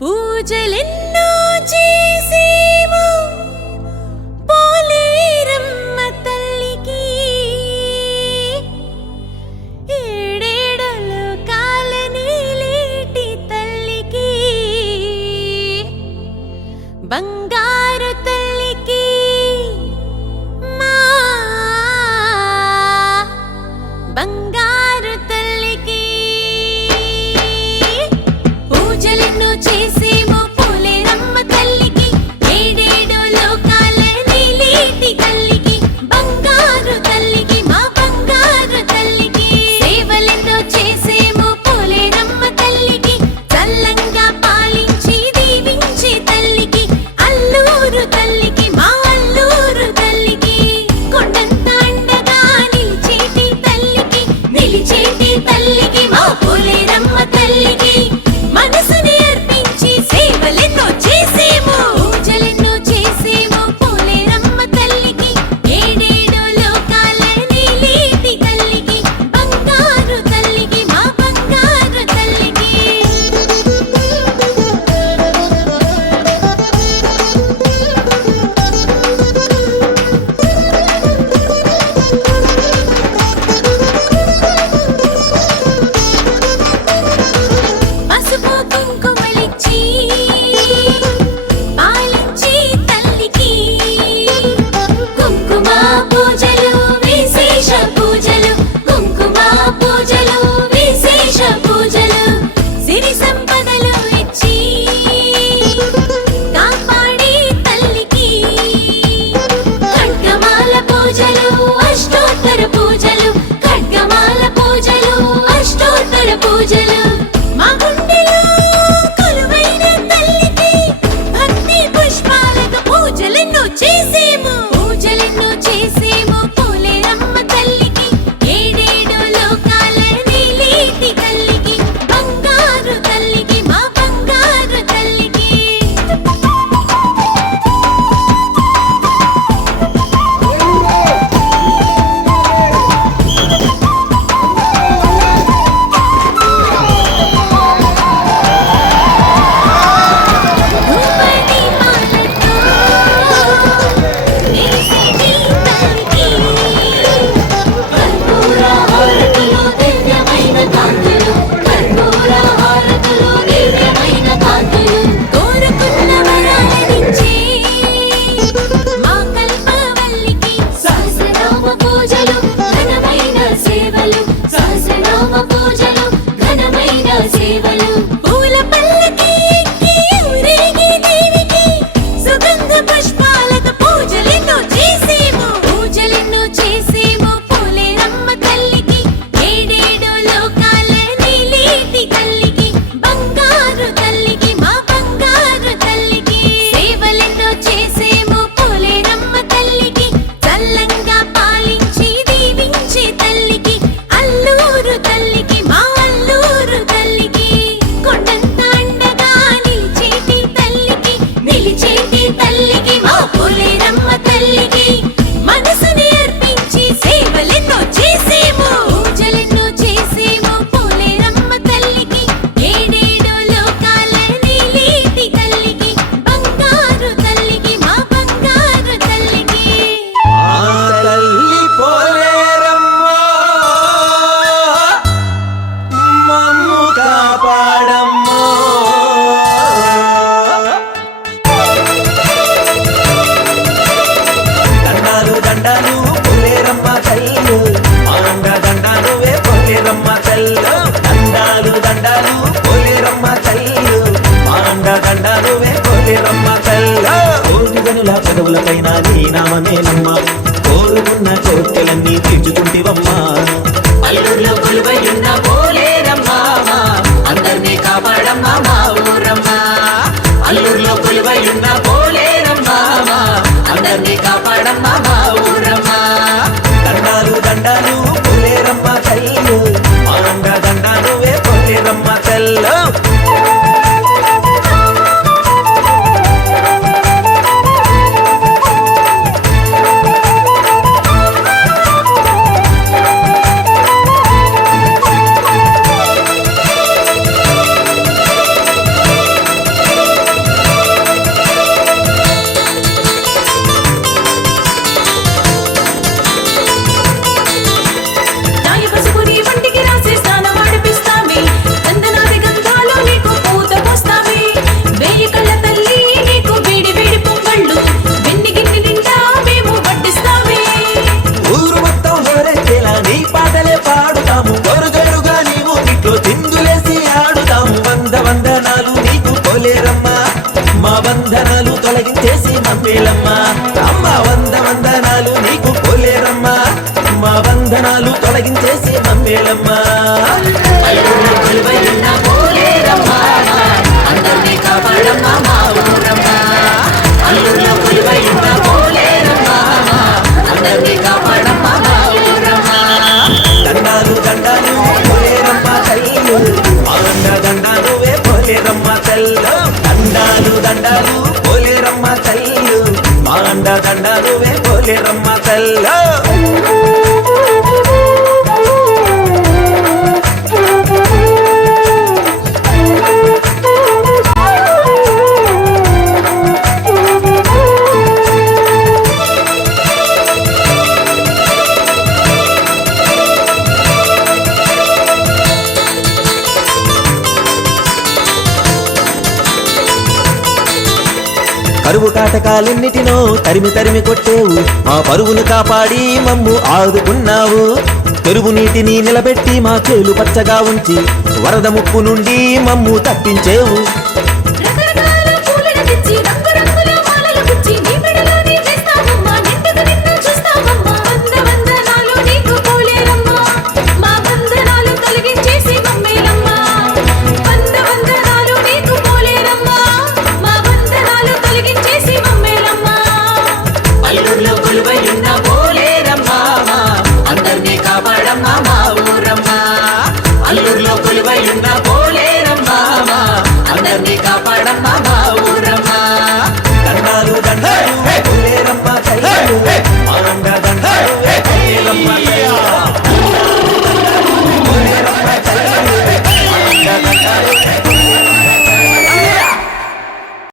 పూజలెన్నో చేసేమో పోలేరమ్మ తల్లికి ఏడేడు లోకాల నీలేటి తల్లికి బంగారు తల్లికి మా బంగారు తల్లికి పూజలెన్నో చేసేమో పోలేరమ్మ తల్లికి ఏడేడు లోకాల నీలేటి తల్లికి బంగారు తల్లికి మా బంగారు తల్లికి సేవలెన్నో చేసేమో పోలేరమ్మ తల్లికి చల్లంగా పాలించి దీవించే తల్లికి అల్లూరు తల్లికి మా అల్లూరు తల్లికి కొండంత అండగా నిలిచేటి తల్లికి మా పోలేరమ్మ తల్లికి మనసుని అర్పించి సేవలెన్నో చేసేమో పూజలెన్నో చేసేమో పోలేరమ్మ తల్లికి ఏడేడు లోకాల నీలేటి తల్లికి బంగారు తల్లికి మా బంగారు తల్లికి పసుపు కుంకుమలిచ్చి పాలించి తల్లికి కుంకుమ పూజలు విశేష పూజలు కుంకుమ పూజలు విశేష పూజలు సిరి సంపదలు ఇచ్చి కాపాడే తల్లికి ఖడ్గమాల పూజలు అష్టోత్తర పూజలు ఖడ్గమాల పూజలు అష్టోత్తర పూజలు మా గుండెలో కొలువైన తల్లికి భక్తి పుష్పాలతో పూజలెన్నో చేసేమో పోలేరమ్మ తల్లికి ఏడేడు లోకాల నీలేటి తల్లికి బంగారు తల్లికి మా బంగారు తల్లికి ధూపదీపాలతో నిలిసేటి తల్లికి కర్పూర హారతులు దివ్యమైన కాంతులు కర్పూర హారతులు దివ్యమైన కాంతులు కోరుకున్న వరాలనిచ్చే మా కల్పవల్లికి సహస్రనామ పూజలు ఘనమైన సేవలు సహస్రనామ పూజలు ఘనమైన సేవలు పూల పల్లకి ఎక్కి ఊరేగే దేవికి సుగంధ పుష్పాలతో పూజలెన్నో చేసేమో పోలేరమ్మ తల్లికి ఏడేడు లోకాల నీలేటి తల్లికి బంగారు తల్లికి మా బంగారు తల్లికి సేవలెన్నో చేసేమో పోలేరమ్మ తల్లికి చల్లంగా పాలించి దీవించే తల్లికి అల్లూరు తల్లికి మా అల్లూరు తల్లికి కొండంత అండగా నిలిచేటి తల్లికి మా పోలేరమ్మ తల్లికి మనసుని అర్పించి సేవలెన్నో చేసేమో పూజలెన్నో చేసేమో పోలేరమ్మ తల్లికి ఏడేడు లోకాల నీలేటి తల్లికి బంగారు తల్లికి మా బంగారు తల్లికి ఆ తల్లి పోలేరమ్మ మమ్ము కాపాడమ్మ దండాలు దండాలు పోలేరమ్మ తల్లు ఆండ దండాలువే పోలేరమ్మ తల్లు దండాలు దండాలు పోలేరమ్మ తల్లు ఆండ దండాలువే పోలేరమ్మ తల్లు కోటి గనుల చదువులకైనా నీ నామమేనమ్మ కోరుకున్న కోర్కెలన్నీ తీర్చుకుంటివమ్మా అల్లూరులో కొలువైయున్న పోలేరమ్మ అందరినీ కాపాడమ్మ మా ఊరమ్మ అల్లూరులో కొలువైయున్న పోలేరమ్మ అందరినీ కాపాడమ్మ మా ఊరమ్మ దండాలు దండాలు పోలేరమ్మ తల్లు ఆండ దండాలువే పోలేరమ్మ తల్లు బంధనాలు తొలగించేసి మమ్మేలమ్మ అమ్మ వందనాలు నీకు పోలేరమ్మ మా బంధనాలు తొలగించేసి మమ్మేలమ్మ అల్లుళ్ళో కొలువైయున్న పోలేరమ్మ అందరినీ కాపాడమ్మ మా ఊరమ్మ అల్లుళ్ళో కొలువైయున్న పోలేరమ్మ అందరినీ కాపాడమ్మ మా ఊరమ్మ దండాలు పోలేరమ్మ తల్లు ఆనంద దండాలువే పోలేరమ్మ తల్లు దండాలు పోలేరమ్మ తల్లు ఆనంద దండాలువే పోలేరమ్మ తల్లు కరువు కాటకాలెన్నిటినో తరిమి కొట్టేవు మా పరువును కాపాడి మమ్ము ఆదుకున్నావు చెరువు నీటిని నిలబెట్టి మా చేలు పచ్చగా ఉంచి వరద ముప్పు నుండి మమ్ము తప్పించేవు రకరకాల పూలను తెచ్చి రంగురంగుల మాలలు గుచ్చి నీ మెడలోనే వేస్తామమ్మా నిండుగా నిన్ను చూస్తామమ్మా వందనాలు నీకు పోలేరమ్మా మా బంధనాలు తొలగించేసి మమ్మేలమ్మా వందనాలు నీకు పోలేరమ్మా మా బంధనాలు తొలగించేసి మమ్మేలమ్మా అల్లుళ్ళో కొలువైయున్న పోలేరమ్మ అందరినీ కాపాడమ్మ మా ఊరమ్మ అల్లుళ్ళో కొలువైయున్న పోలేరమ్మ అందరినీ కాపాడమ్మ మా